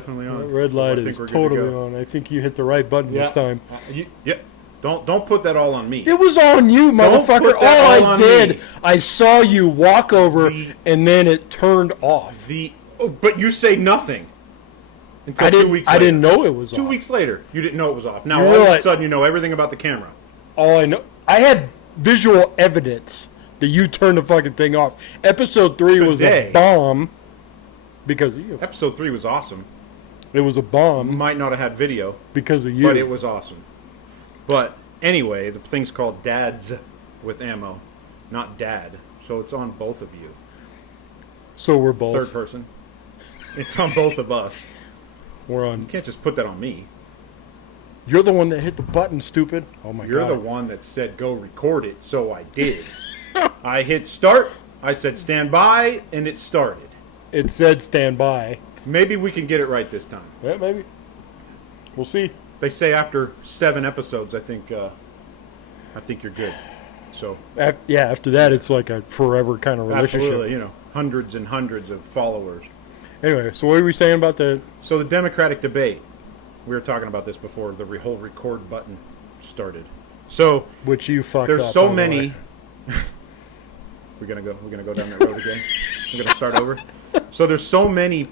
definitely on. Red light I think is we're good to totally go. on. I think you hit the right button this time. Yeah. Don't put that all on me. It was on you, motherfucker. put that all All I on did, me. I saw you walk over, and then it turned off. But you say nothing until 2 weeks later. I didn't know it was off. 2 weeks later, you didn't know it was off. Now You all of a realize- sudden, you know everything about the camera. All I know, I had visual evidence that you turned the fucking thing off. Episode 3 was Today. a bomb because of you. Episode 3 was awesome. It was a bomb Might not have had video, because of you. but it was awesome. But anyway, the thing's called Dads with Ammo, not Dad. So it's on both of you. So we're both. Third person. It's on both of us. We're on. You can't just put that on me. You're the one that hit the button, stupid. Oh my You're god. the one that said go record it, so I did. I hit start, I said stand by, and it started. It said stand by. Maybe we can get it right this time. Yeah, maybe. We'll see. They say after 7 episodes, I think you're good. So After that, it's like a forever kind of relationship. absolutely, hundreds and hundreds of followers. Anyway, so what were we saying about the... So the Democratic debate, we were talking about this before the whole record button started. So Which you fucked there's up. so by the many. way. We're gonna go down that road again. We're gonna start over. So there's so many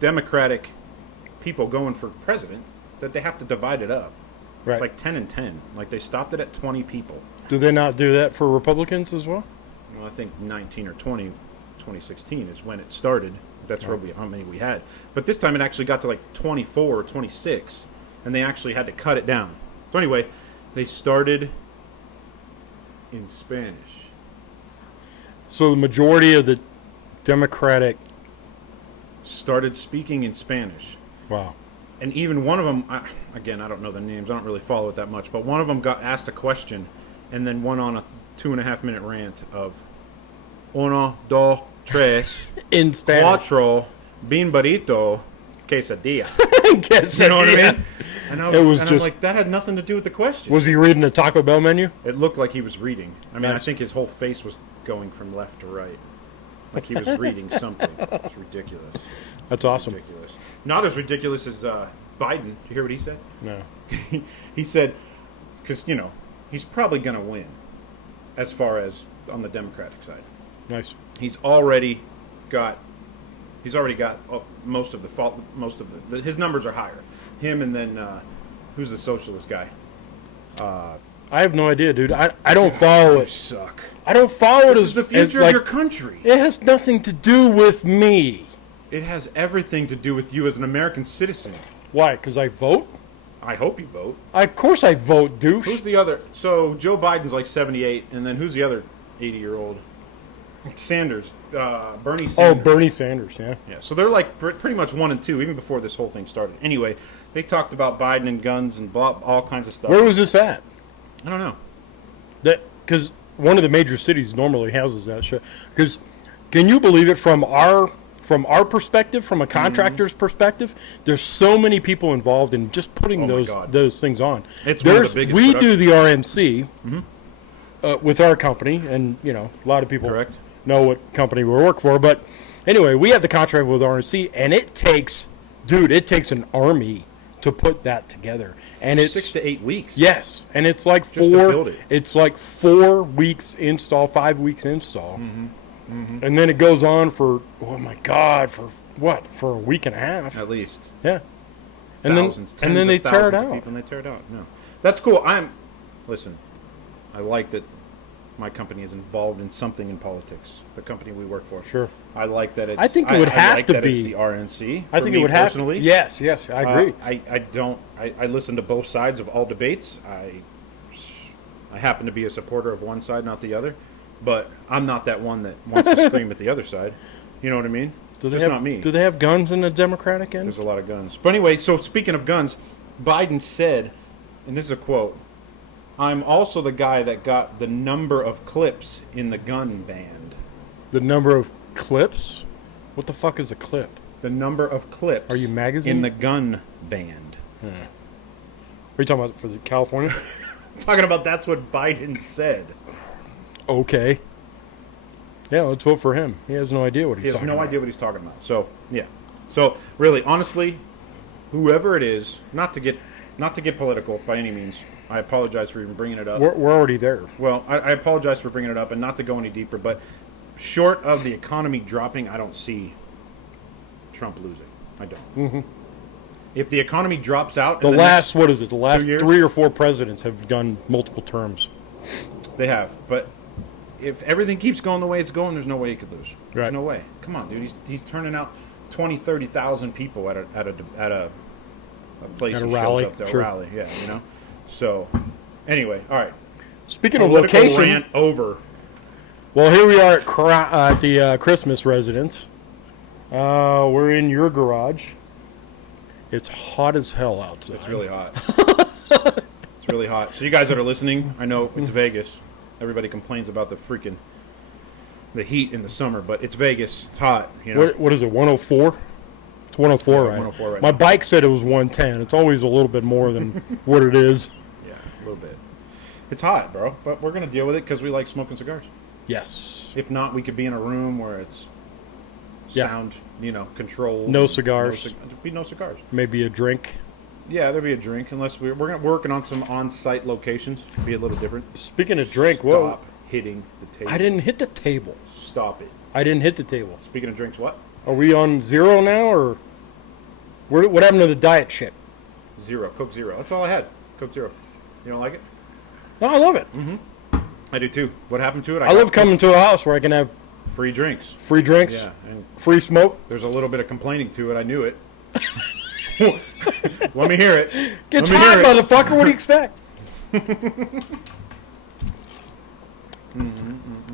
Democratic people going for president that they have to divide it up. Right. It's like 10 and 10. Like they stopped it at 20 people. Do they not do that for Republicans as well? Well, I think 19 or 20, 2016 is when it started. That's how many we had. But this time it actually got to like 24 or 26, and they actually had to cut it down. So anyway, they started in Spanish. So the majority of the Democratic... Started speaking in Spanish. Wow. And even one of them, again, I don't know the names. I don't really follow it that much. But one of them got asked a question and then went on a 2.5 minute rant of uno, dos, tres, In Spanish. cuatro, bean burrito, quesadilla. Guess You know what I mean? And I It was I'm just- like, that had nothing to do with the question. Was he reading the Taco Bell menu? It looked like he was reading. I mean, I Nice. think his whole face was going from left to right. Like he was reading something. It's ridiculous. That's awesome. Ridiculous. Not as ridiculous as Biden. Did you hear what he said? No. He said, because, he's probably going to win as far as on the Democratic side. Nice. He's already got most of the his numbers are higher. Him and then, who's the socialist guy? I have no idea, dude. I don't follow You it. suck. I don't follow it This as is the as, future like, of your country. It has nothing to do with me. It has everything to do with you as an American citizen. Why? Because I vote? I hope you vote. Of course I vote, douche. Who's the other? So Joe Biden's like 78, and then who's the other 80-year-old? Sanders, Bernie Oh, Sanders. Bernie Sanders, yeah. Yeah, so they're like pretty much 1 and 2, even before this whole thing started. Anyway, they talked about Biden and guns and all kinds of stuff. Where was this at? I don't know. Because one of the major cities normally houses that shit. Because can you believe it, from our perspective, from a contractor's perspective, there's so many people involved in just putting Oh my God. those things on. It's one of the biggest we do productions. the RNC with our company, and a lot of people Correct. know what company we work for. But anyway, we have the contract with RNC, and it takes an army to put that together, and it's 6 to 8 weeks. yes, and it's like Just to build it. It's like 4 weeks install, 5 weeks install, and then it goes on for for a week and a half. At least. Yeah, Thousands, and then they tens of tear it thousands of out. people, and they tear it out. No, that's cool. Listen. I like that my company is involved in something in politics. The company we work for. Sure. I like that it's. I think it would have like to that It's be. the RNC. I for think me it would have. personally. Yes, I agree. I listen to both sides of all debates. I happen to be a supporter of one side, not the other. But I'm not that one that wants to scream at the other side. You know what I mean? Just not me. Do they have guns in the Democratic end? There's a lot of guns. But anyway, so speaking of guns, Biden said, and this is a quote, "I'm also the guy that got the number of clips in the gun band." The number of clips? What the fuck is a clip? The number of clips Are you magazine? in the gun band. Are you talking about for the California? Talking about that's what Biden said. Okay. Yeah, let's vote for him. He has no idea what He he's has talking no about. idea what he's talking about. So, yeah. So really, honestly, whoever it is, not to get political by any means. I apologize for even bringing it up. We're already there. Well, I apologize for bringing it up, and not to go any deeper, but short of the economy dropping, I don't see Trump losing. I don't. Mm-hmm. If the economy drops out, The last, what is it? The last 2 years? 3 or 4 presidents have done multiple terms. they have. But if everything keeps going the way it's going, there's no way he could lose. There's Right. no way. Come on, dude. He's turning out 20, 30,000 people at a place At a he rally, shows up to sure. a rally. Yeah, you know. So, anyway, all right. Speaking of Political location, rant over. well, here we are at the Christmas residence. We're in your garage. It's hot as hell outside. It's really hot. It's really hot. So you guys that are listening, I know it's Vegas. Everybody complains about the heat in the summer, but it's Vegas. It's hot. You know. What is it, 104? It's 104, Yeah, right? 104 right My now. bike said it was 110. It's always a little bit more than what it is. Yeah, a little bit. It's hot, bro. But we're gonna deal with it because we like smoking cigars. Yes. If not, we could be in a room where it's Yeah. sound, controlled. No cigars. There'd be no cigars. Maybe a drink. Yeah, there'd be a drink unless we're working on some on-site locations. Be a little different. Speaking of drink, Stop whoa. hitting the table. I didn't hit the table. Stop it. I didn't hit the table. Speaking of drinks, what? Are we on 0 now, or what happened to the diet shit? Zero. Coke Zero. That's all I had. Coke Zero. You don't like it? No, I love it. I do too. What happened to it? I love coming to a house where I can have free drinks. free drinks, Yeah, and free smoke. there's a little bit of complaining to it. I knew it. Let me hear it. It's Let me hot, hear it. motherfucker. What do you expect?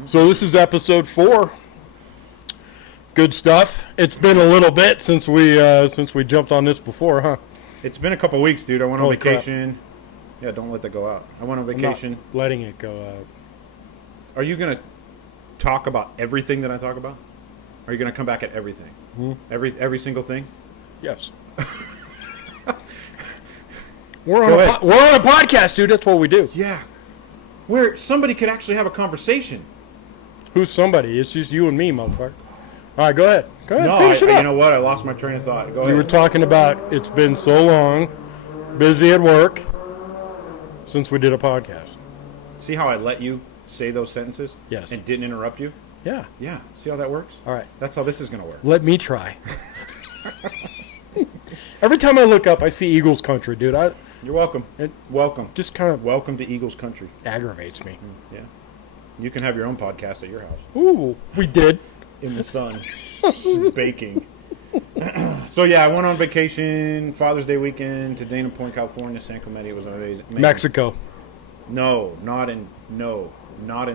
So this is episode 4. Good stuff. It's been a little bit since we jumped on this before, huh? It's been a couple weeks, dude. I went on Holy crap. vacation. Yeah, don't let that go out. I went on I'm not vacation. letting it go out. Are you gonna talk about everything that I talk about? Are you gonna come back at everything? Every single thing? Yes. we're Go ahead. on a podcast, dude. That's what we do. Yeah. Where somebody could actually have a conversation. Who's somebody? It's just you and me, motherfucker. All right, go ahead. Go ahead. No, Finish it up. you know what? I lost my train of thought. Go You ahead. were talking about it's been so long, busy at work, since we did a podcast. See how I let you say those sentences? Yes. And didn't interrupt you? Yeah. Yeah. See how that works? All right. That's how this is gonna work. Let me try. Every time I look up, I see Eagles country, dude. You're welcome. It Welcome. just kind of Welcome to Eagles Country. aggravates me. Yeah. You can have your own podcast at your house. Ooh, we did. In the sun. Baking. So yeah, I went on vacation Father's Day weekend to Dana Point, California, San Clemente. It was amazing. Mexico. No, not in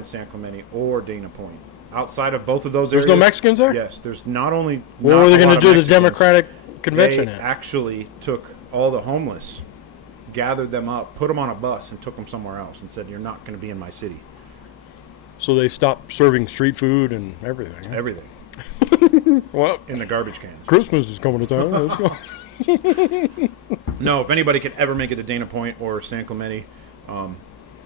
San Clemente or Dana Point. Outside of both of those There's areas. no Mexicans there? Yes, there's not only. What not were they a going lot to of do? The Mexicans. Democratic convention They at? actually took all the homeless, gathered them up, put them on a bus, and took them somewhere else, and said, "You're not going to be in my city." So they stopped serving street food and everything. huh? Everything Well, in the garbage cans. Christmas is coming to town. Let's go. No, if anybody could ever make it to Dana Point or San Clemente,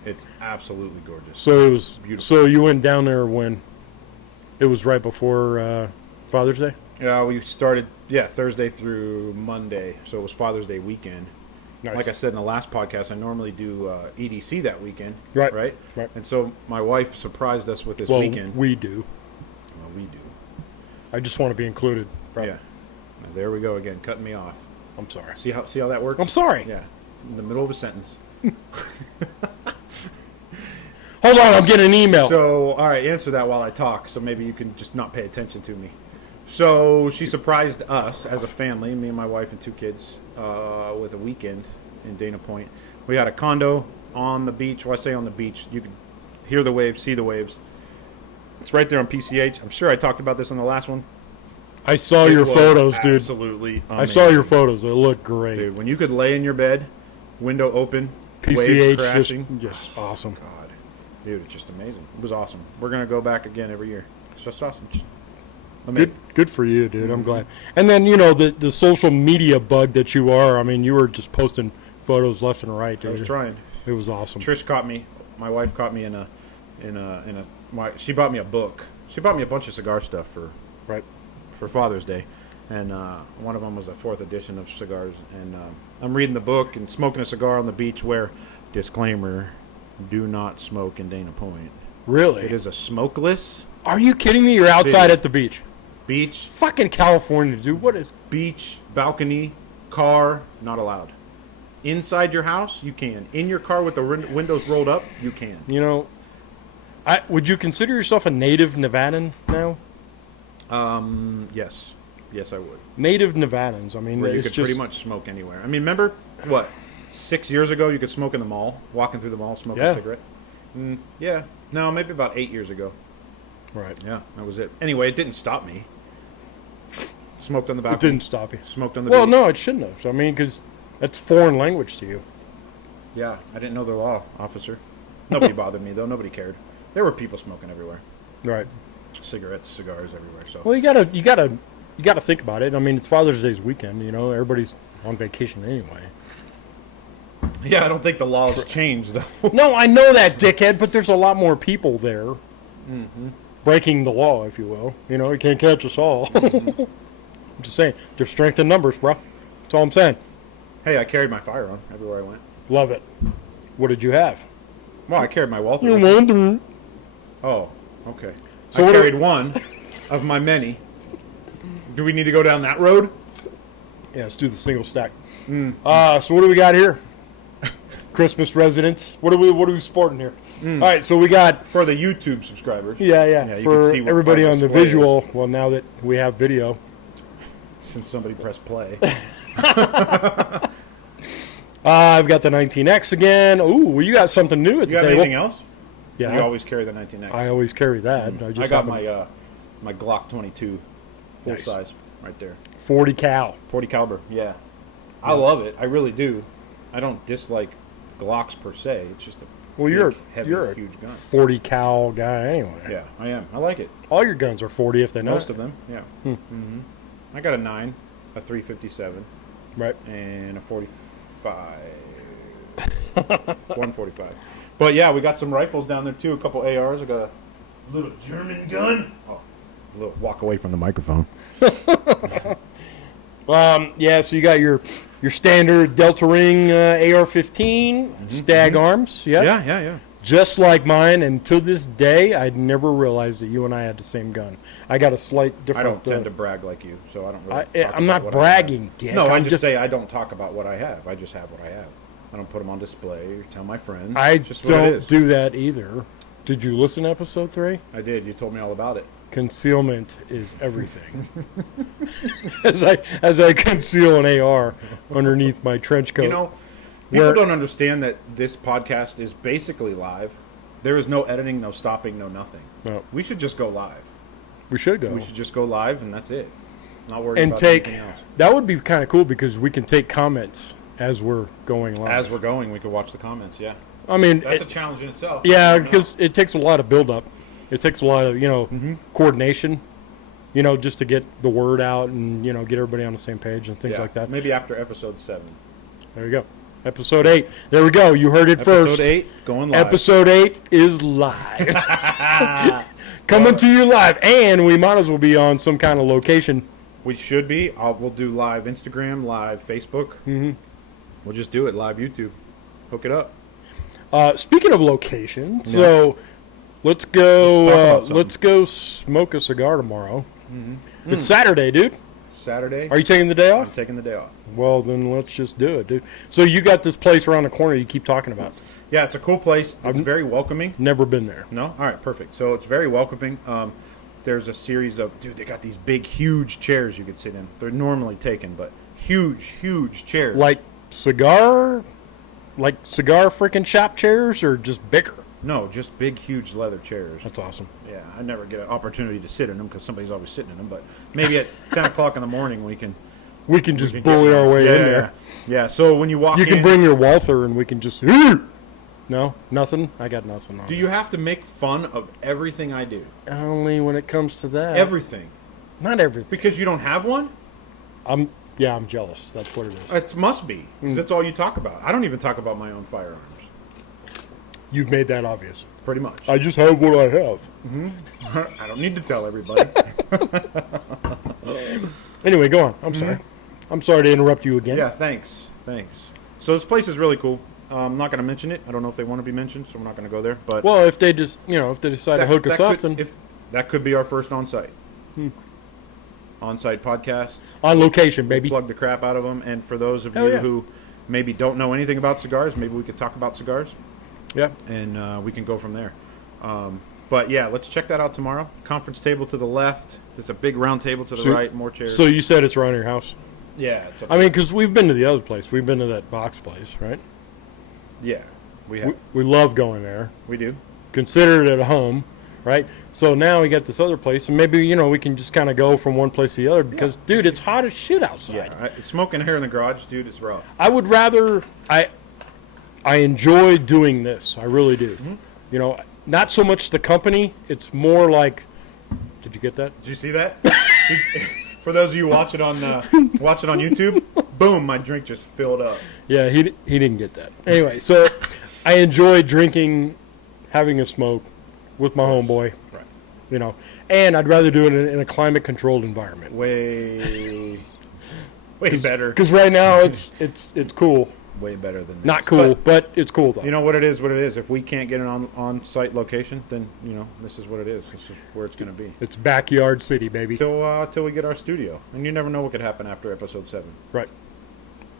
it's absolutely gorgeous. So it was. Beautiful. So you went down there when? It was right before Father's Day. Yeah, we started Thursday through Monday, so it was Father's Day weekend. Nice. Like I said in the last podcast, I normally do EDC that weekend. Right. Right. Right. And so my wife surprised us with this Well, weekend. we do. Well, we do. I just want to be included. Yeah. Now, there we go again, cutting me off. I'm sorry. See how that works? I'm sorry. Yeah. In the middle of a sentence. Hold on, I'm getting an email. So, all right, answer that while I talk, so maybe you can just not pay attention to me. So, she surprised us as a family, me and my wife and 2 kids, with a weekend in Dana Point. We had a condo on the beach. Well, I say on the beach. You can hear the waves, see the waves. It's right there on PCH. I'm sure I talked about this on the last one. I saw It your was photos, dude. Absolutely amazing. I saw your photos. They look great. Dude, when you could lay in your bed, window open, waves PCH crashing. just awesome. God, dude, it's just amazing. It was awesome. We're gonna go back again every year. It's just awesome. Just amazing. Good for you, dude. I'm glad. And then the social media bug that you are. I mean, you were just posting photos left and right, I dude. was trying. It was awesome. Trish caught me. My wife caught me she bought me a book. She bought me a bunch of cigar stuff for Right. Father's Day, and one of them was a 4th edition of cigars. And I'm reading the book and smoking a cigar on the beach. Where, disclaimer, do not smoke in Dana Point. Really? It is a smokeless Are you kidding me? You're outside City. at the beach. beach. Fucking California, dude. What is? Beach, balcony, car, not allowed. Inside your house, you can. In your car with the windows rolled up, you can. You know, would you consider yourself a native Nevadan now? Yes. Yes, I would. Native Nevadans. I mean, Where you it's could just pretty much smoke anywhere. I mean, remember, what, 6 years ago you could smoke in the mall? Walking through the mall, smoking Yeah. a cigarette? Yeah. No, maybe about 8 years ago. right. Yeah, that was it. Anyway, it didn't stop me. Smoked on the It balcony. didn't stop you. Smoked on the Well, beach. no, it shouldn't have. I mean, because that's foreign language to you. Yeah, I didn't know the law, officer. Nobody bothered me, though. Nobody cared. There were people smoking everywhere. Right. Cigarettes, cigars everywhere. So Well, you gotta think about it. I mean, it's Father's Day's weekend. You know, everybody's on vacation anyway. yeah, I don't think the laws changed, though. No, I know that, dickhead. But there's a lot more people there, breaking the law, if you will. You know, you can't catch us all. I'm just saying, there's strength in numbers, bro. That's all I'm saying. Hey, I carried my firearm everywhere I went. Love it. What did you have? Well, I carried my Walther. You with me. wonder. Oh, okay. So I what carried one of my many. Do we need to go down that road? Yeah, let's do the single stack. So what do we got here? Christmas residents. What are we sporting here? All right, so we got For the YouTube subscribers. yeah. Yeah, you can For see what everybody part on the the sway visual. Well, now that we have video, Since somebody pressed play. I've got the 19X again. Ooh, well, you got something new at You the got table. anything else? Yeah, You always carry the 19X. I always carry that. I just got happen- my Glock 22 full Nice. size right there. 40 cal. 40 caliber. Yeah. I love it. I really do. I don't dislike Glocks per se. It's just a Well, big, heavy, you're a huge gun. 40 cal guy anyway. Yeah, I am. I like it. All your guns are 40 if they know Most it. of them. Yeah. I got a 9, a 357, Right. and a 45. 145. But yeah, we got some rifles down there too. A couple ARs. I got a little German gun. Oh, a little walk away from the microphone. Yeah, so you got your standard Delta Ring AR-15 Stag Arms. Yeah. Yeah. Just like mine, and to this day, I'd never realized that you and I had the same gun. I got a slight I different. don't tend to brag like you, so I don't really. talk I'm about not what bragging, I Dick. have. No, I I'm just say I don't talk about what I have. I just have what I have. I don't put them on display or tell my friends. I It's just what it don't is. do that either. Did you listen to episode 3? I did. You told me all about it. Concealment is everything. as I conceal an AR underneath my trench coat. You know, people Where- don't understand that this podcast is basically live. There is no editing, no stopping, no nothing. No, We should just go live. we should go. We should just go live, and that's it. Not worry and about take anything else. that would be kind of cool because we can take comments as we're going live. As we're going, we could watch the comments. Yeah, I mean, that's it- a challenge in itself. yeah, I don't know. because it takes a lot of build up. It takes a lot of Mm-hmm. coordination, just to get the word out and get everybody on the same page and things Yeah, like that. Maybe after episode 7. There you go. Episode 8. There we go. You heard it Episode first. 8 going live. Episode 8 is live. Coming to you live. And we might as well be on some kind of location. We should be. We'll do live Instagram, live Facebook. Mm-hmm. We'll just do it live YouTube. Hook it up. Speaking of location, Yeah. so let's go. Let's talk about something. Let's go smoke a cigar tomorrow. Mm-hmm. It's Saturday, dude. Saturday. Are you taking the day I'm off? taking the day off. Well, then let's just do it, dude. So you got this place around the corner you keep talking about. Yeah, it's a cool place. It's I've- very welcoming. Never been there. No? All right, perfect. So it's very welcoming. There's a series of, they got these big, huge chairs you could sit in. They're normally taken, but huge chairs. Like cigar freaking shop chairs or just bigger? No, just big, huge leather chairs. That's awesome. Yeah, I never get an opportunity to sit in them because somebody's always sitting in them. But maybe at 10 o'clock in the morning we can We can just we can bully get- our way yeah, in there. Yeah, so when you walk You can in, bring your Walther and we can just. No, nothing. I got nothing on. do you have to make fun of everything I do? Only when it comes to that. Everything. Not everything. Because you don't have one? I'm jealous. That's what it is. It must be. 'Cause that's all you talk about. I don't even talk about my own firearms. You've made that obvious. pretty much. I just have what I have. I don't need to tell everybody. Anyway, go on. I'm sorry. I'm sorry to interrupt you again. Yeah, thanks. So this place is really cool. I'm not going to mention it. I don't know if they want to be mentioned, so we're not going to go there. But Well, if they just, if they decide to hook us up, then if that could be our first on-site. On-site podcast. on location, baby. Plug the crap out of them. And for those of Hell you yeah. who maybe don't know anything about cigars, maybe we could talk about cigars, Yeah. and we can go from there. But yeah, let's check that out tomorrow. Conference table to the left. There's a big round table to the So- right. More chairs. So you said it's around your house. yeah, it's I mean, because we've been to the other place. We've been to that box place, right? yeah, we have. We love going there. We do. Consider it at home, right? So now we got this other place, and maybe, we can just kind of go from one place to the other because, dude, it's hot as shit outside. Yeah, smoking hair in the garage, dude, is rough. I would rather, I enjoy doing this. I really do. Not so much the company. It's more like, did you get that? Did you see that? For those of you watch it on YouTube, boom, my drink just filled up. Yeah, he didn't get that. Anyway, so I enjoy drinking, having a smoke with my homeboy, Right. And I'd rather do it in a climate-controlled environment. Way better. Because right now it's cool. Way better than this. Not cool, but it's cool though. You know what it is, If we can't get an on-site location, then, this is what it is. This is where it's going to be. It's backyard city, baby. Till we get our studio. And you never know what could happen after episode 7. Right.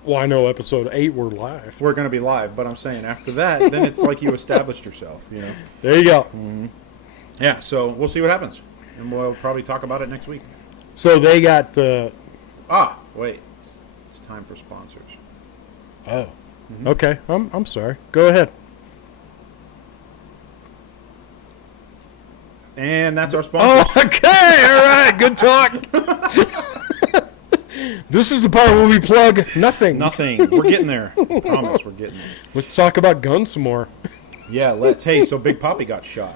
Well, I know episode 8 we're live. We're going to be live, but I'm saying after that, then it's like you established yourself, There you go. Yeah, so we'll see what happens. And we'll probably talk about it next week. So they got. Wait. It's time for sponsors. Oh. Okay. I'm sorry. Go ahead. And that's our sponsor. Oh, okay. All right. Good talk. This is the part where we plug nothing. Nothing. We're getting there. I promise we're getting there. Let's talk about guns some more. Yeah, let's. Hey, so Big Papi got shot.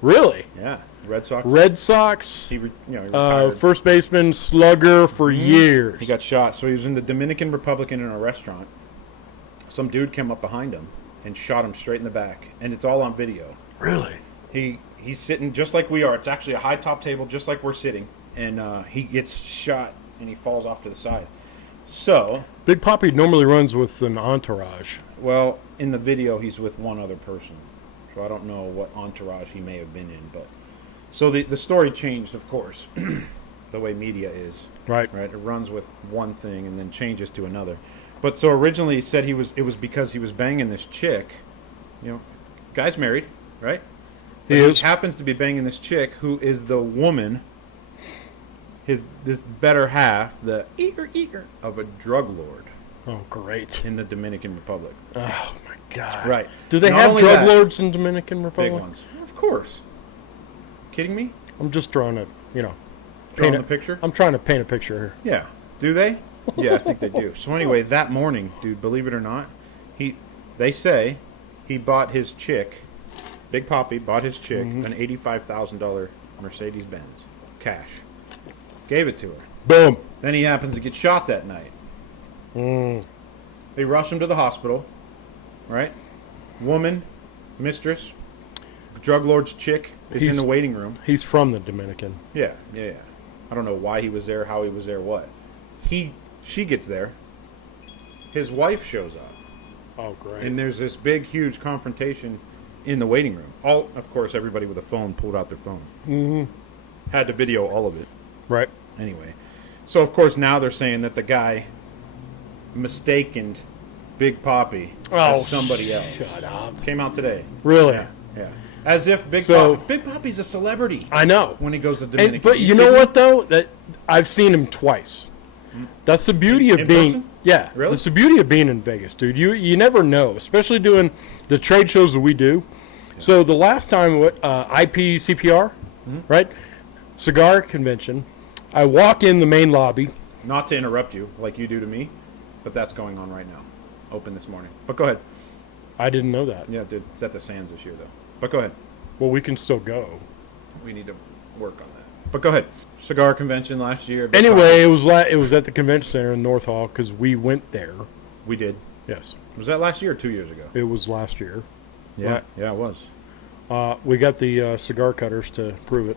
Really? Yeah, Red Sox. Red Sox. He retired. First baseman, slugger for years. He got shot. So he was in the Dominican Republic in a restaurant. Some dude came up behind him and shot him straight in the back, and it's all on video. Really? He's sitting just like we are. It's actually a high top table, just like we're sitting, and he gets shot and he falls off to the side. So, Big Papi normally runs with an entourage. well, in the video, he's with one other person. So I don't know what entourage he may have been in, but so the story changed, of course, the way media is. Right. Right. It runs with one thing and then changes to another. But so originally he said it was because he was banging this chick. Guy's married, right? He But is. happens to be banging this chick who is the woman, this better half, the eager of a drug lord Oh, great. in the Dominican Republic. Oh, my God. Right. Do they Not have only drug that, lords in Dominican Republic? big ones? Of course. Kidding me? I'm just trying to, Drawing paint the a picture? I'm trying to paint a picture here. Yeah. Do they? Yeah, I think they do. So anyway, that morning, dude, believe it or not, they say he bought his chick, Big Papi bought his chick an $85,000 Mercedes Benz, cash. Gave it to her. Boom. Then he happens to get shot that night. They rush him to the hospital, right? Woman, mistress, drug lord's chick is in He's- the waiting room. He's from the Dominican. Yeah. I don't know why he was there, how he was there, what. She gets there. His wife shows up. Oh, great. And there's this big, huge confrontation in the waiting room. Of course, everybody with a phone pulled out their phone. Mm-hmm. Had to video all of it. Right. Anyway. So, of course, now they're saying that the guy mistaken Big Papi as somebody else. Shut up. Came out today. Really? Yeah. As if Big Papi's a celebrity I know. when he goes to Dominican. But you know what, though? That I've seen him twice. That's the beauty of In being... person? Yeah. Really? That's the beauty of being in Vegas, dude. You never know, especially doing the trade shows that we do. Yeah. So the last time, IPCPR, right? Cigar convention, I walk in the main lobby. Not to interrupt you like you do to me, but that's going on right now. Open this morning. But go ahead. I didn't know that. Yeah, dude. It's at the Sands this year, though. But go ahead. Well, we can still go. We need to work on that. But go ahead. Cigar convention last year. Big Anyway, Papi. it was at the convention center in North Hall because we went there. We did. Yes, Was that last year or 2 years ago? it was last year. Yeah, yeah, it was. We got the cigar cutters to prove it.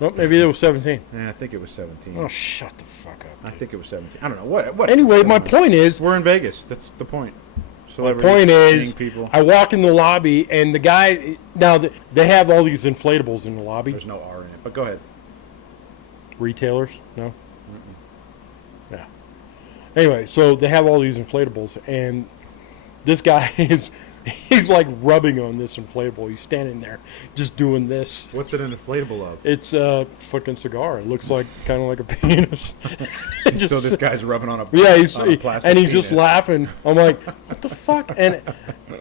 Oh, maybe it was 17. Yeah, I think it was 17. Oh, shut the fuck up. I think it was 17. I don't know. What? Anyway, my point is, We're in Vegas. That's the point. my Celebrities point is, seeing people. I walk in the lobby, and the guy, now they have all these inflatables in the lobby. There's no R in it, but go ahead. Retailers, no? Yeah. Anyway, so they have all these inflatables, and this guy he's like rubbing on this inflatable. He's standing there just doing this. What's it an inflatable of? It's a fucking cigar. It looks like kind of like a penis. So this guy's rubbing on a Yeah, on a plastic and he's just penis. laughing. I'm like, what the fuck? And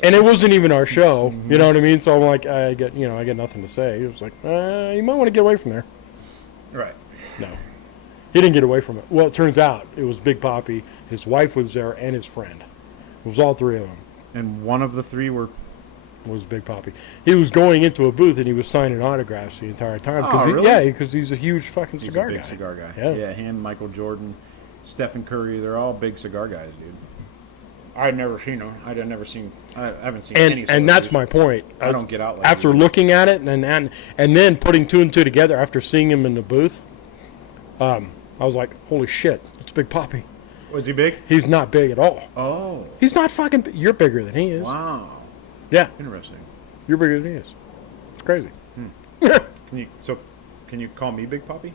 it wasn't even our show. You know what I mean? So I'm like, I get nothing to say. He was like, you might want to get away from there. Right. No, he didn't get away from it. Well, it turns out it was Big Papi. His wife was there and his friend. It was all three of them. And one of the three were. Was Big Papi. He was going into a booth and he was signing autographs the entire time. Oh, really? Because he's a huge fucking He's cigar a big guy. cigar guy. Yeah. Him, Michael Jordan, Stephen Curry. They're all big cigar guys, dude. I've never seen them. I haven't seen any. And that's celebrities. my point. I don't get out like after you. looking at it and then putting two and two together after seeing him in the booth. I was like, holy shit, it's Big Papi. Was he big? He's not big at all. Oh. He's not fucking. You're bigger than he is. Wow. Yeah, Interesting. you're bigger than he is. It's crazy. Can you call me Big Papi?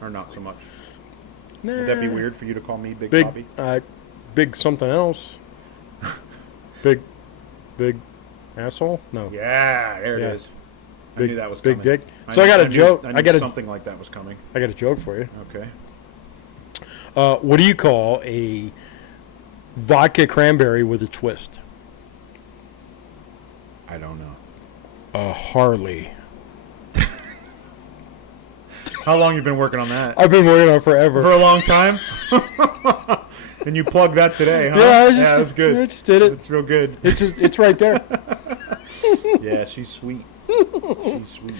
Or not so much? Nah, Would that be weird for you to call me Big Big, Papi? big something else. big asshole. No. Yeah, there Yeah. it is. I Big, knew that was big coming. dick. So I got a joke. I I knew got a something like that was coming. I got a joke for you. Okay. What do you call a vodka cranberry with a twist? I don't know. A Harley. How long you been working on that? I've been working on it forever. For a long time. And you plugged that today, huh? Yeah, that's good. I just did it. It's real good. It's right there. Yeah, she's sweet. She's sweet.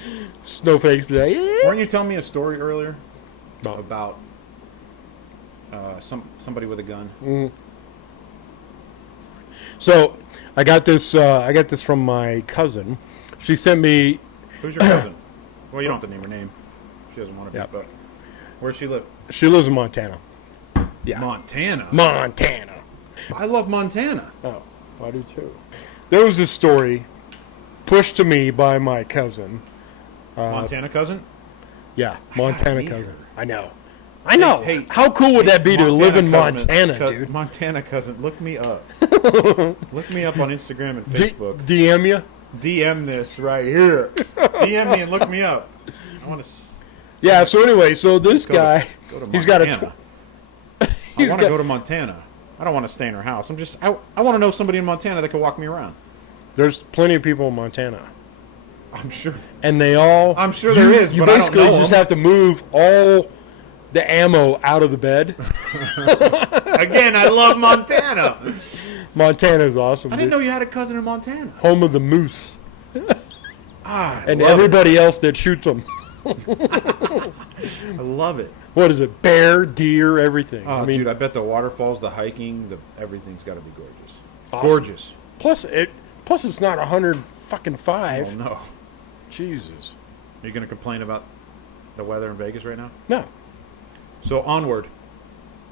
Snowflakes today. Yeah. Weren't you telling me a story earlier No. about somebody with a gun? Mm. So I got this. I got this from my cousin. She sent me. Who's your cousin? Well, you don't have to name her name. She doesn't want to be, Yep. but where's she live? She lives in Montana. Yeah. Montana. Montana. I love Montana. Oh, I do too. There was this story pushed to me by my cousin. Montana cousin? Yeah, I Montana gotta meet cousin. I know. I know. Hey, How cool would that be to live in cousin- Montana, dude? Montana cousin, look me up. Look me up on Instagram and Facebook. DM you? DM this right here. DM me and look me up. I want to. Yeah. So anyway, so this guy, Go to he's got a. Montana. I He's want to got- go to Montana. I don't want to stay in her house. I want to know somebody in Montana that can walk me around. There's plenty of people in Montana, I'm sure. and they all. I'm sure there is, You but I don't basically know just 'em. have to move all the ammo out of the bed. Again, I love Montana. Montana's awesome. I didn't dude. know you had a cousin in Montana. Home of the moose Ah, and love everybody else that shoots them. it. I love it. What is it? Bear, deer, everything. Oh, I mean, dude, I bet the waterfalls, the hiking, everything's got to be gorgeous. awesome. Gorgeous. Plus it's not 105. Oh no. Jesus. Are you going to complain about the weather in Vegas right now? No. So onward.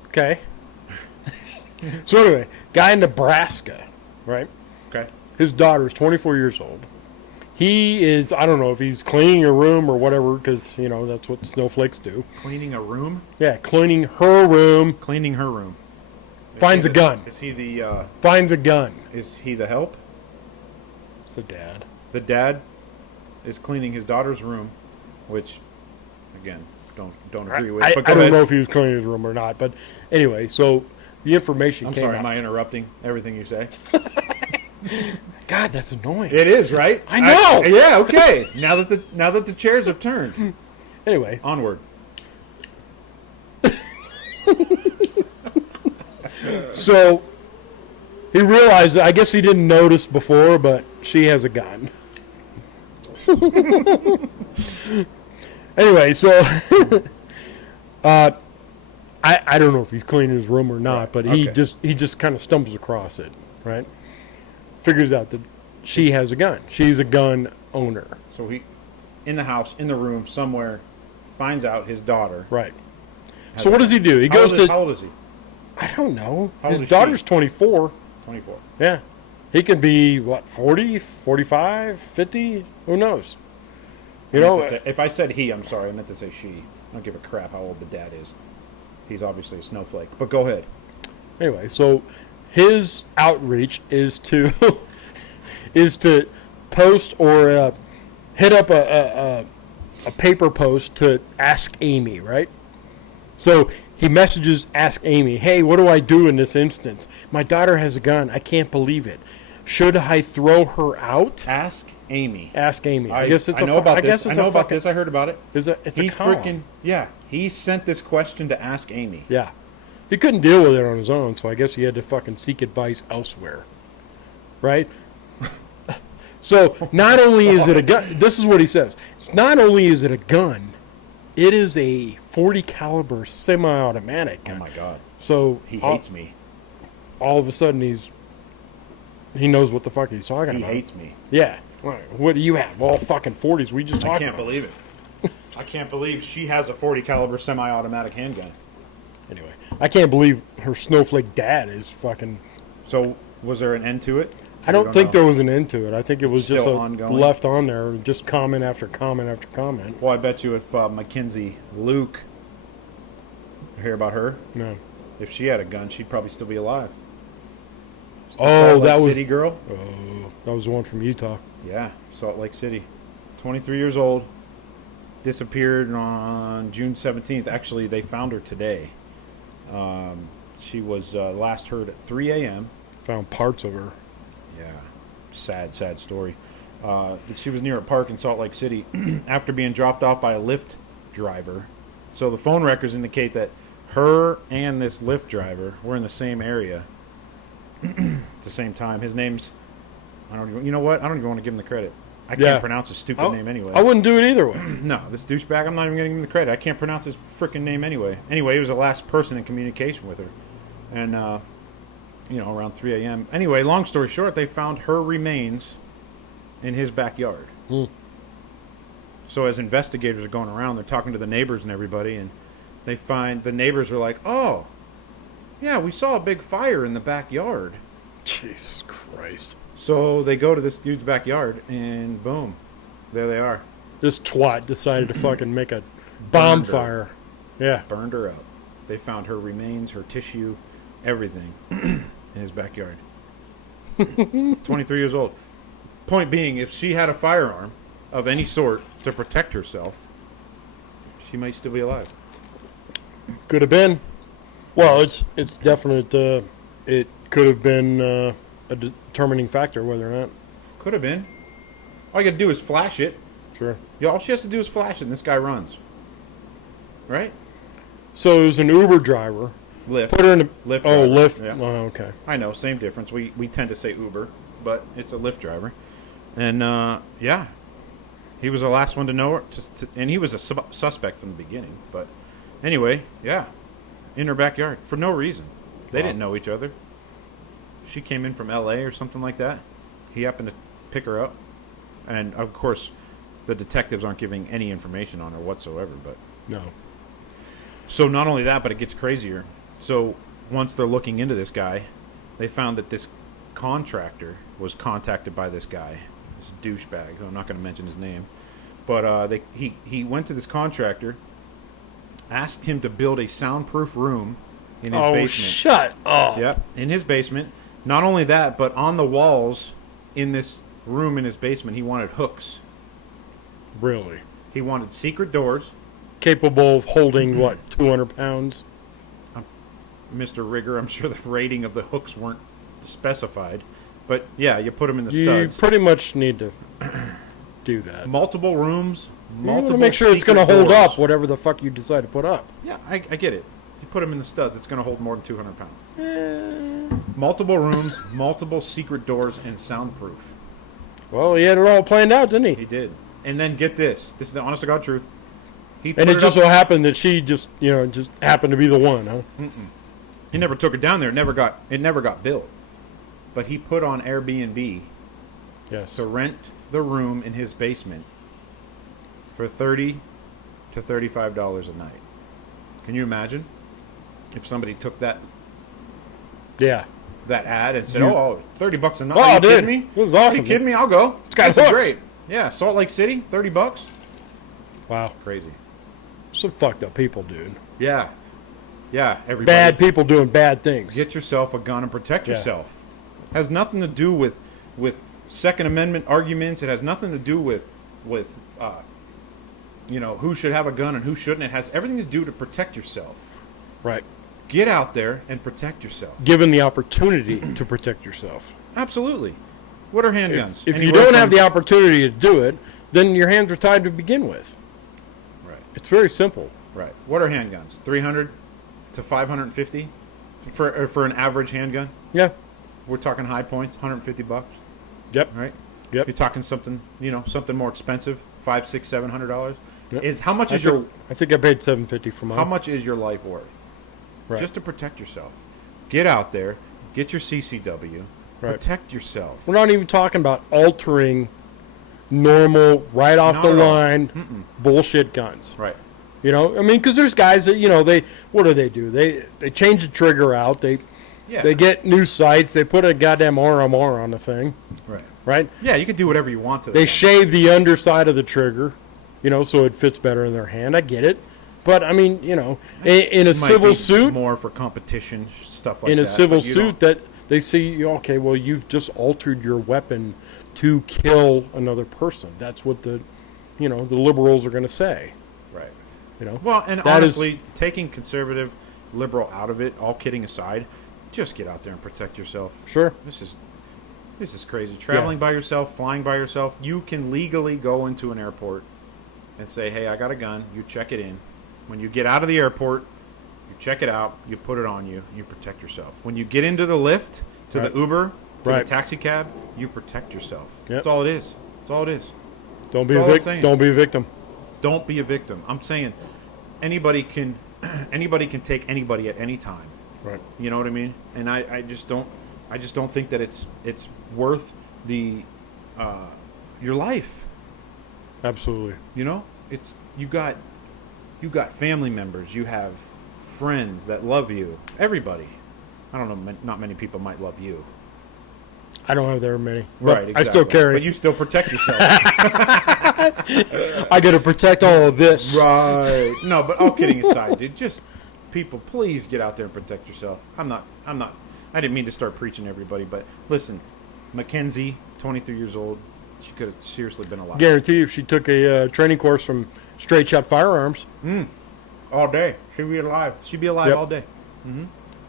Okay. So anyway, guy in Nebraska, right? Okay. His daughter is 24 years old. He is, I don't know if he's cleaning a room or whatever, because, you know, that's what snowflakes do. Cleaning a room. Yeah, cleaning her room, Cleaning her room. Is finds he a gun. Is he the? Finds a gun. Is he the help? It's a dad. The dad is cleaning his daughter's room, which, again, don't agree with. I But go don't ahead. know if he was cleaning his room or not, but anyway, so the information I'm came sorry, out. am I interrupting everything you say? God, that's annoying. It is, right? I know! Yeah, okay. Now that the chairs have turned. Anyway, Onward. so he realized, I guess he didn't notice before, but she has a gun. Anyway, so I don't know if he's cleaning his room or not, Right, but okay. he just kind of stumbles across it, right? Figures out that she has a gun. She's a gun owner. So he, in the house, in the room, somewhere, finds out his daughter. Right. has So a what does gun. he do? He How goes old is- to, How old is he? I don't know. How old His is daughter's she? 24. 24. Yeah. He could be, what, 40, 45, 50? Who knows? You know, If I said he, I'm sorry. I meant to say she. I don't give a crap how old the dad is. He's obviously a snowflake. But go ahead. anyway, so his outreach is to is to post or hit up a paper post to Ask Amy, right? So he messages Ask Amy, hey, what do I do in this instance? My daughter has a gun. I can't believe it. Should I throw her out? Ask Amy. Ask Amy. I guess it's I a know about I this. guess I it's know a about fucking, this. I heard about it. it's He a column. freaking yeah. He sent this question to Ask Amy. Yeah. He couldn't deal with it on his own, so I guess he had to fucking seek advice elsewhere. Right? So, not only is it a gun, this is what he says. Not only is it a gun, it is a 40 caliber semi-automatic Oh gun. my God. So, He all, hates me. all of a sudden he knows what the fuck he's talking He about. hates me. Yeah. What do you have? All fucking 40s we just I talked can't about. believe it. I can't believe she has a 40 caliber semi-automatic handgun. Anyway, I can't believe her snowflake dad is fucking... So was there an end to it? I don't think there was an end to it. I think it was just Still ongoing? left on there, just comment after comment after comment. Well, I bet you if Mackenzie Luke, you hear about her? No. If she had a gun, she'd probably still be alive. The Oh, Salt Lake that was City girl. that was the one from Utah. Yeah, Salt Lake City. 23 years old. Disappeared on June 17th. Actually, they found her today. She was last heard at 3 a.m. Found parts of her. Yeah, sad story. She was near a park in Salt Lake City after being dropped off by a Lyft driver. So the phone records indicate that her and this Lyft driver were in the same area at the same time. His name's, I don't even, you know what? I don't even want to give him the credit. I Yeah. can't pronounce his stupid name anyway. I wouldn't do it either way. No, this douchebag, I'm not even getting him the credit. I can't pronounce his freaking name anyway. Anyway, he was the last person in communication with her. And, around 3 a.m. Anyway, long story short, they found her remains in his backyard. Hmm. So as investigators are going around, they're talking to the neighbors and everybody, and they find the neighbors are like, oh, yeah, we saw a big fire in the backyard. Jesus Christ. So they go to this dude's backyard, and boom, there they are. This twat decided to fucking make a Burned her. bonfire. Yeah. Burned her up. They found her remains, her tissue, everything in his backyard. 23 years old. Point being, if she had a firearm of any sort to protect herself, she might still be alive. Could have been. Well, it's definite. It could have been a determining factor whether or not. Could have been. All you gotta do is flash it. Sure. Yeah, all she has to do is flash it, and this guy runs. Right? So it was an Uber driver. Lyft. Put her in a Lyft Oh, driver. Lyft. Yeah. Oh, okay. I know, same difference. We tend to say Uber, but it's a Lyft driver. And, yeah. He was the last one to know her. And he was a suspect from the beginning. But anyway, yeah. In her backyard. For no reason. They Wow. didn't know each other. She came in from L.A. or something like that. He happened to pick her up. And, of course, the detectives aren't giving any information on her whatsoever. But No. so not only that, but it gets crazier. So once they're looking into this guy, they found that this contractor was contacted by this guy, this douchebag. I'm not going to mention his name, but he went to this contractor, asked him to build a soundproof room in his Oh, basement. shut up. Yep, in his basement. Not only that, but on the walls in this room in his basement, he wanted hooks. Really? He wanted secret doors. Capable of holding, what, 200 pounds? Mr. Rigger, I'm sure the rating of the hooks weren't specified, but yeah, you put them in the You studs. pretty much need to do that. Multiple rooms, You want to multiple. make sure it's going to secret hold doors. up, whatever the fuck you decide to put up. Yeah, I get it. You put them in the studs, it's going to hold more than 200 pounds. Eh. Multiple rooms, multiple secret doors, and soundproof. Well, he had it all planned out, didn't He he? did. And then get this. This is the honest to God truth. He And put it just up- so happened that she just happened to be the one, huh? He never took it down there. It never got built. But he put on Airbnb Yes. to rent the room in his basement for $30 to $35 a night. Can you imagine if somebody took that Yeah. ad and said, You- "Oh, $30 a night? Oh, Are you dude, kidding me? this is Are awesome. you kidding me? I'll go. guy This is hooks. great. Yeah, Salt Lake City, $30. Wow. Crazy. Some fucked up people, dude. Yeah, yeah. Everybody, Bad people doing bad things. get yourself a gun and protect Yeah. yourself. Has nothing to do with Second Amendment arguments. It has nothing to do with who should have a gun and who shouldn't. It has everything to do to protect yourself. Right. Get out there and protect yourself. Given the opportunity to protect yourself. Absolutely. What are handguns? If you Anywhere don't have from- the opportunity to do it, then your hands are tied to begin with. right, It's very simple. right. What are handguns? 300 to 550 for an average handgun. Yeah. We're talking high points, $150, Yep. right? Yep. You're talking something more expensive, $500, $600, $700. Yep. Is how much I is your think I paid $750 for mine. how much is your life worth? Right. Just to protect yourself. Get out there, get your CCW, Right. protect yourself. We're not even talking about altering normal, right off Not the at all. line bullshit guns. Right. You know, I mean, because there's guys that what do? They change the trigger out. They Yeah. get new sights. They put a goddamn RMR on the thing, Right. right? Yeah, you can do whatever you want to. They them. shave the underside of the trigger, so it fits better in their hand. I get it, but I mean, in a Might civil be suit, more for competition stuff like in that. a civil but you suit, that they see, okay, well, you've just altered your weapon to kill another person. That's what the liberals are going to say. don't- right. Well, And that is- honestly, taking conservative, liberal out of it, all kidding aside, just get out there and protect yourself. Sure. This is crazy. Traveling by yourself, flying by yourself, you can legally go into an airport and say, "Hey, I got a gun." You check it in. When you get out of the airport, you check it out, you put it on you, you protect yourself. When you get into the Lyft, to Right. the Uber, to Right. the taxi cab, you protect yourself. Yep. That's all it is. That's all it is. Don't be That's a all I'm victim. saying. Don't be a victim. Don't be a victim. I'm saying anybody can take anybody at any time. Right. You know what I mean? And I just don't think that it's worth the your life. Absolutely. It's you got family members, you have friends that love you. Everybody. I don't know. Not many people might love you. I don't have very many. But Right. Exactly. I still carry. But you still protect yourself. I got to protect all of this. Right. No, but all kidding aside, dude, just people, please get out there and protect yourself. I didn't mean to start preaching to everybody, but listen, Mackenzie, 23 years old, she could have seriously been alive. Guarantee if she took a training course from Straight Shot Firearms, All day. She'd be alive. She'd be alive Yep. all day.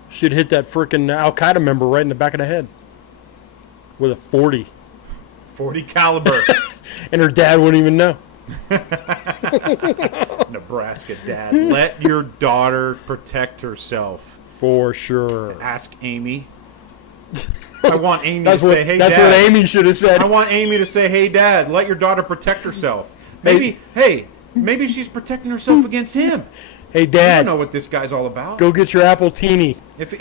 she'd hit that freaking Al Qaeda member right in the back of the head with a 40. 40 caliber. And her dad wouldn't even know. Nebraska dad. Let your daughter protect herself. For sure. Ask Amy. I want Amy That's to what say, "Hey, that's Dad." what Amy should have said. I want Amy to say, "Hey, Dad, let your daughter protect herself." Maybe she's protecting herself against him. Hey, I don't Dad, know what this guy's all about. go get your apple teeny. If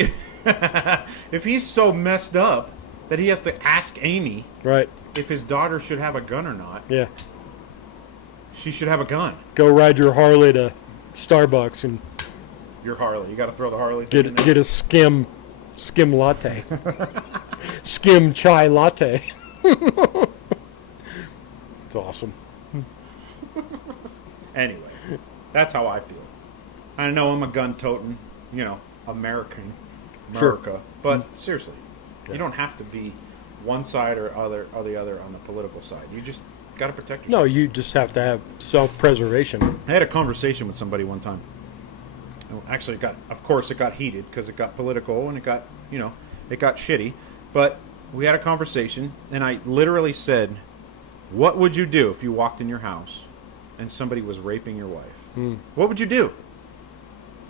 if he's so messed up that he has to ask Amy Right. if his daughter should have a gun or not, Yeah. she should have a gun. Go ride your Harley to Starbucks and Your Harley. You got to throw the Harley thing in there. get a skim latte. Skim chai latte. It's awesome. Anyway, that's how I feel. I know I'm a gun-toting, American, Sure. America, but seriously, you don't have to be one side or the other on the political side. You just got to protect yourself. No, you just have to have self-preservation. I had a conversation with somebody one time. Actually, it got heated because it got political and it got shitty. But we had a conversation, and I literally said, "What would you do if you walked in your house and somebody was raping your wife? What would you do?"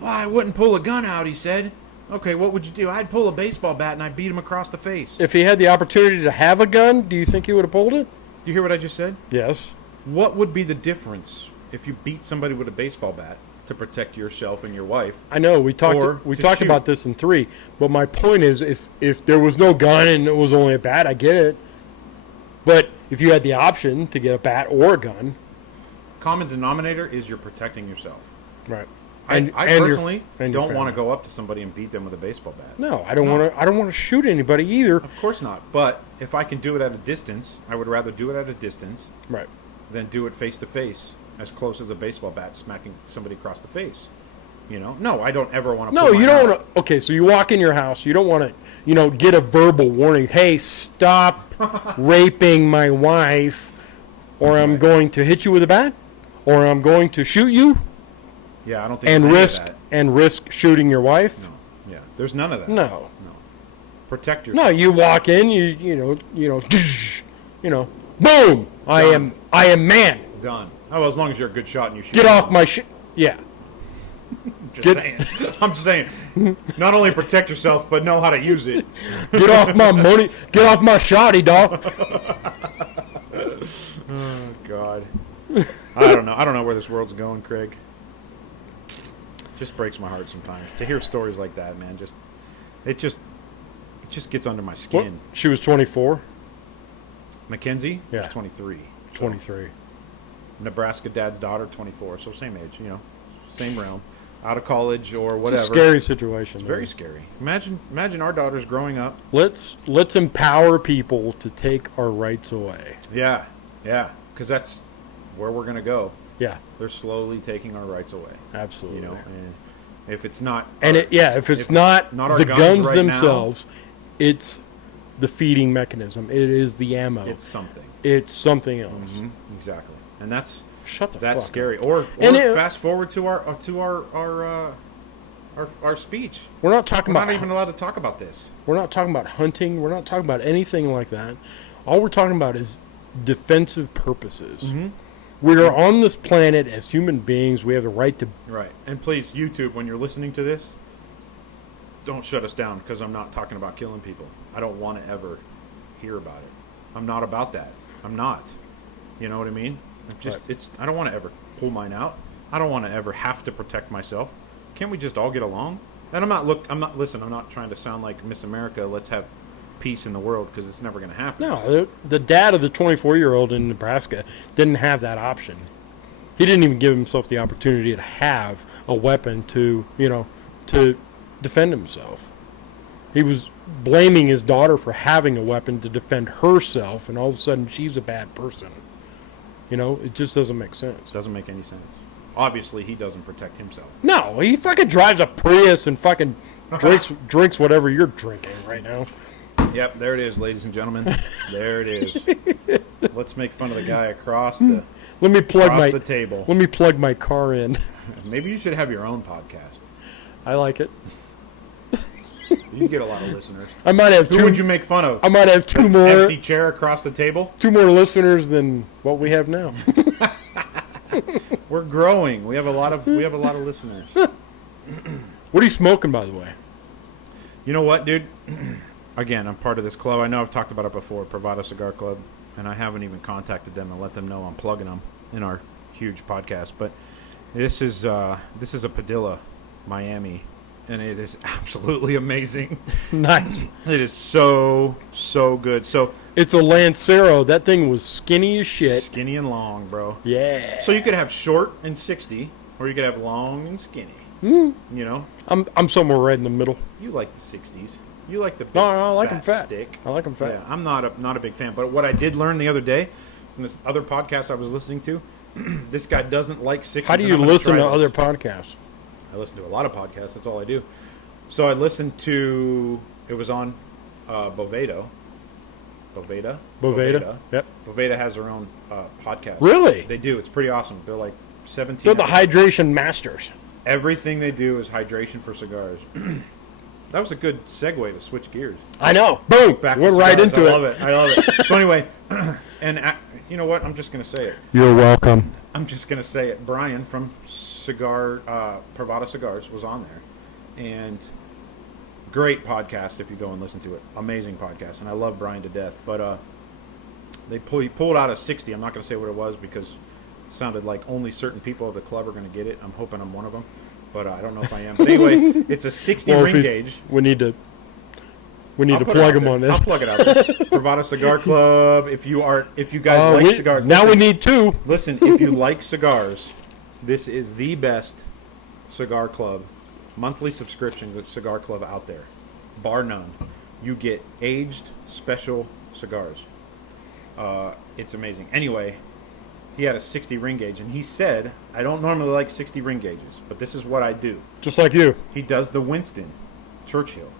"Well, I wouldn't pull a gun out," he said. "Okay, what would you do?" "I'd pull a baseball bat and I'd beat him across the face." If he had the opportunity to have a gun, do you think he would have pulled it? Do you hear what I just said? Yes. What would be the difference if you beat somebody with a baseball bat to protect yourself and your wife? I know we Or talked to about shoot. this in 3, but my point is, if there was no gun and it was only a bat, I get it. But if you had the option to get a bat or a gun, Common denominator is you're protecting yourself. right? I and your- personally and your don't want to family. go up to somebody and beat them with a baseball bat. No, I don't No. want to. I don't want to shoot anybody either. Of course not. But if I can do it at a distance, I would rather do it at a distance Right. than do it face to face, as close as a baseball bat smacking somebody across the face. You know? No, I don't ever want to. No, you don't want to. Okay, so you walk in your house. You don't want to, get a verbal warning. Hey, stop raping my wife, or I'm going to hit you with a bat, or I'm going to shoot you Yeah, I don't think and there's any of risk shooting your wife. that. No. Yeah, there's none of that. No, No. Protect yourself. no. You walk in. Boom! I am man. Done. Oh, well, as long as you're a good shot and you shoot. Get off my shit. Yeah. Just get- saying. I'm just saying. Not only protect yourself, but know how to use it. Get off my money. Get off my shoddy, dog. Oh God. I don't know. I don't know where this world's going, Craig. Just breaks my heart sometimes to hear stories like that, man. It just gets under my What? skin. She was 24. Mackenzie, Yeah. was 23. 23. Nebraska dad's daughter, 24. So same age, same realm. Out of college or It's whatever. a scary situation. It's very man. scary. Imagine our daughters growing up. Let's empower people to take our rights away. Yeah, because that's where we're gonna go. Yeah, They're slowly taking our rights away. absolutely. And if it's not, And if it's not our the guns guns right now, themselves, it's the feeding mechanism. It is the ammo. it's something. It's something else. Exactly, and that's Shut the fuck scary. up. Or And it- fast forward to our speech. We're not talking We're about not even allowed to talk about this. We're not talking about hunting. We're not talking about anything like that. All we're talking about is defensive purposes. We are on this planet as human beings. We have the right to. Right. And please, YouTube, when you're listening to this, don't shut us down because I'm not talking about killing people. I don't want to ever hear about it. I'm not about that. I'm not. You know what I mean? Right. I don't want to ever pull mine out. I don't want to ever have to protect myself. Can't we just all get along? And I'm not trying to sound like Miss America. Let's have peace in the world because it's never going to happen. No, the dad of the 24-year-old in Nebraska didn't have that option. He didn't even give himself the opportunity to have a weapon to defend himself. He was blaming his daughter for having a weapon to defend herself, and all of a sudden she's a bad person. It just doesn't make sense. Doesn't make any sense. Obviously, he doesn't protect himself. No, he fucking drives a Prius and fucking drinks whatever you're drinking right now. Yep, there it is, ladies and gentlemen. There it is. Let's make fun of the guy across the Let me plug across my the table. Let me plug my car in. Maybe you should have your own podcast. I like it. You get a lot of listeners. I might have Who would you make fun of? I might have two more Empty chair across the table. listeners than what we have now. We're growing. We have a lot of listeners. What are you smoking, by the way? You know what, dude? Again, I'm part of this club. I know I've talked about it before, Pravada Cigar Club, and I haven't even contacted them and let them know I'm plugging them in our huge podcast. But this is a Padilla, Miami, and it is absolutely amazing. Nice. It is so good. So It's a Lancero. That thing was skinny as shit. skinny and long, bro. Yeah. So you could have short and 60, or you could have long and skinny. You know, I'm somewhere right in the middle. you like the 60s. You like the big, No, I like 'em fat. stick. I like them fat. Yeah, I'm not a big fan. But what I did learn the other day from this other podcast I was listening to, this guy doesn't like 60s. How do and you I'm gonna listen try to this. other podcasts? I listen to a lot of podcasts. That's all I do. So I listened to. It was on Boveda. Boveda. Yep. Boveda has their own podcast. Really? They do. It's pretty awesome. They're like 17. They're the hydration masters. Everything they do is hydration for cigars. That was a good segue to switch gears. I know. Boom. Back to We're right cigars. into I love it. I love it. So anyway, you know what? I'm just going to say it. You're welcome. I'm just going to say it. Brian from Pravada Cigars was on there. And great podcast if you go and listen to it. Amazing podcast. And I love Brian to death. But he pulled out a 60. I'm not going to say what it was because it sounded like only certain people of the club are going to get it. I'm hoping I'm one of them. But I don't know if I am. But anyway, it's a 60 ring gauge. We need to We need I'll to put it plug out them there. on this. I'll plug it out there. Bravado Cigar Club. If you guys like cigars, now listen, we need two. listen. If you like cigars, this is the best cigar club, monthly subscription to cigar club out there, bar none. You get aged special cigars. It's amazing. Anyway, he had a 60 ring gauge, and he said, "I don't normally like 60 ring gauges, but this is what I do." Just like you. He does the Winston Churchill.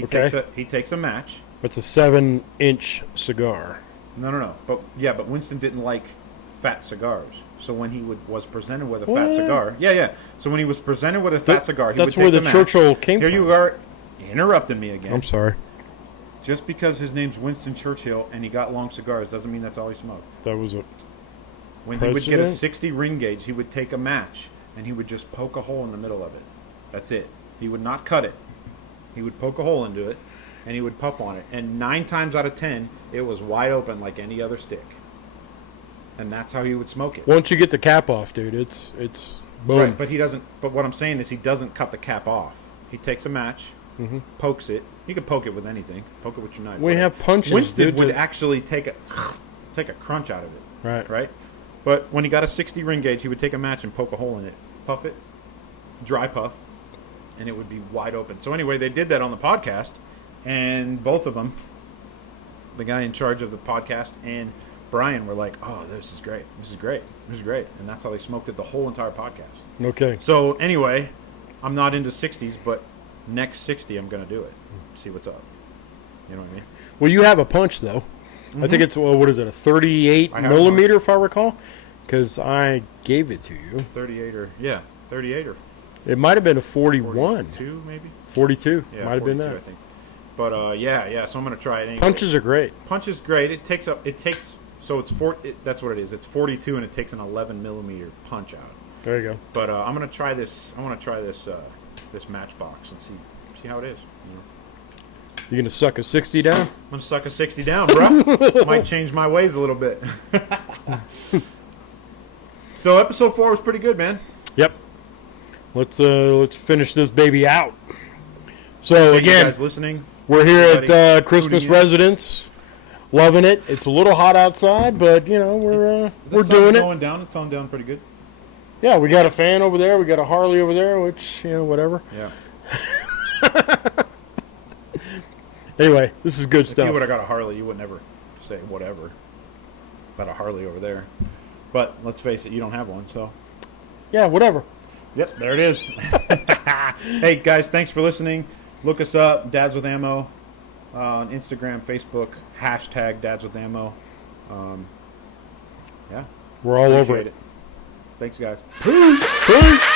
Okay. He takes a match. It's a 7-inch cigar. No. But Winston didn't like fat cigars. So when he was presented with a What? fat cigar, So when he was presented with a fat cigar, he That's would where take the match. Churchill came Here from. you are, interrupting me again. I'm sorry. Just because his name's Winston Churchill and he got long cigars doesn't mean that's all he smoked. That was a When he would get a President? 60 ring gauge, he would take a match and he would just poke a hole in the middle of it. That's it. He would not cut it. He would poke a hole into it and he would puff on it. And 9 times out of 10, it was wide open like any other stick. And that's how he would smoke it. once you get the cap off, dude. It's boom. Right, but he doesn't. But what I'm saying is, he doesn't cut the cap off. He takes a match, Mhm. pokes it. You can poke it with anything. Poke it with your knife. We whatever. have punches, Winston dude. would that- actually take a crunch out of it. right. Right. But when he got a 60 ring gauge, he would take a match and poke a hole in it, puff it, dry puff, and it would be wide open. So anyway, they did that on the podcast, and both of them, the guy in charge of the podcast and Brian, were like, "Oh, this is great. This is great. This is great," and that's how they smoked it the whole entire podcast. Okay. So anyway, I'm not into 60s, but next 60, I'm gonna do it. See what's up. You know what I mean? Well, you have a punch though. I think it's what is it? A 38 I have millimeter, if I recall, because I gave it to you. 38 or 38 or It might have been a 41, 42 maybe. 42. Yeah, Might have been 42, that. I think. But yeah. So I'm gonna try it. Anyway. Punches are great. Punch is great. It takes. So it's that's what it is. It's 42 and it takes an 11 millimeter punch out. There you go. But I'm gonna try this. I want to try this this Matchbox and see how it is. You know? You gonna suck a 60 down? I'm gonna suck a 60 down, bro. Might change my ways a little bit. So episode 4 was pretty good, man. Yep. Let's finish this baby out. So Appreciate you again, guys listening. we're here everybody at Christmas tuning in. Residence, loving it. It's a little hot outside, but you know we're The sun's doing it. going down. It's on down pretty good. Yeah, we got a fan over there. We got a Harley over there, which whatever. Yeah. Anyway, this is good If you stuff. would have got a Harley, you would never say whatever about a Harley over there. But let's face it, you don't have one, so. Yeah, whatever. Yep, there it is. Hey, guys, thanks for listening. Look us up, Dads with Ammo, on Instagram, Facebook, hashtag Dads with Ammo. Yeah, We're all over appreciate it. Thanks, guys. Peace.